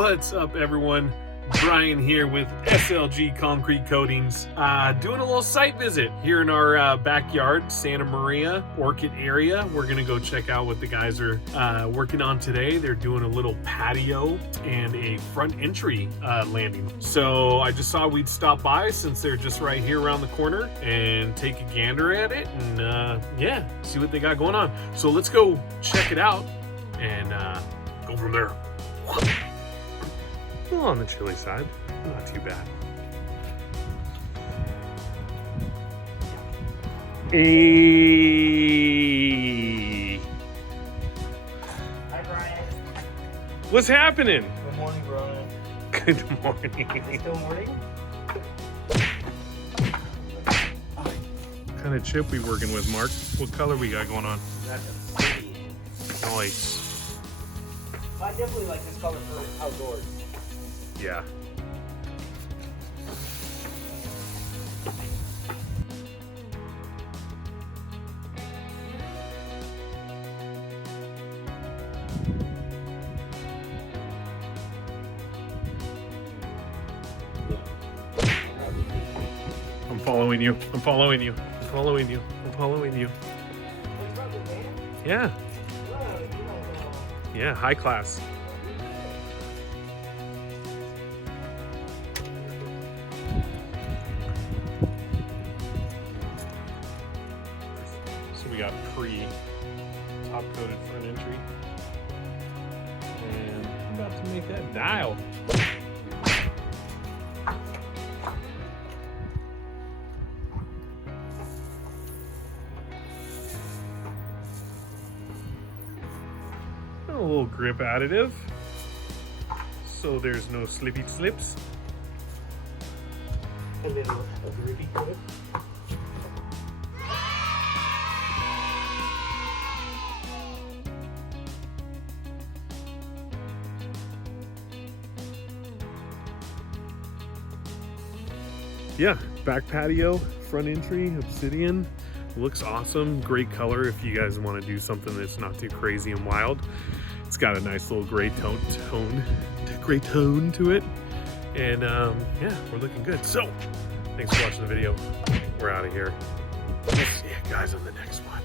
What's up, everyone? Brian here with SLG Concrete Coatings, doing a little site visit here in our backyard, Santa Maria Orchid area. We're gonna go check out what the guys are working on today. They're doing a little patio and a front entry landing. So I just thought we'd stop by since they're just right here around the corner and take a gander at it and yeah, see what they got going on. So let's go check it out and go from there. Well, on the chilly side, not too bad. Hey. Hi, Brian. What's happening? Good morning, Brian. Good morning. Is it still morning? What kind of chip we working with, Mark? What color we got going on? That's a pretty. Nice. I definitely like this color for outdoors. Yeah. I'm following you. I'm following you. I'm following you. I'm following you. Yeah. Yeah, high class. So we got top coated front entry. And I'm about to make that dial. A little grip additive, so there's no slippy slips. A little grippy coat. Yeah, back patio, front entry, obsidian. Looks awesome, great color if you guys want to do something that's not too crazy and wild. It's got a nice little gray tone to it. And yeah, we're looking good. So, thanks for watching the video. We're out of here. See you guys on the next one.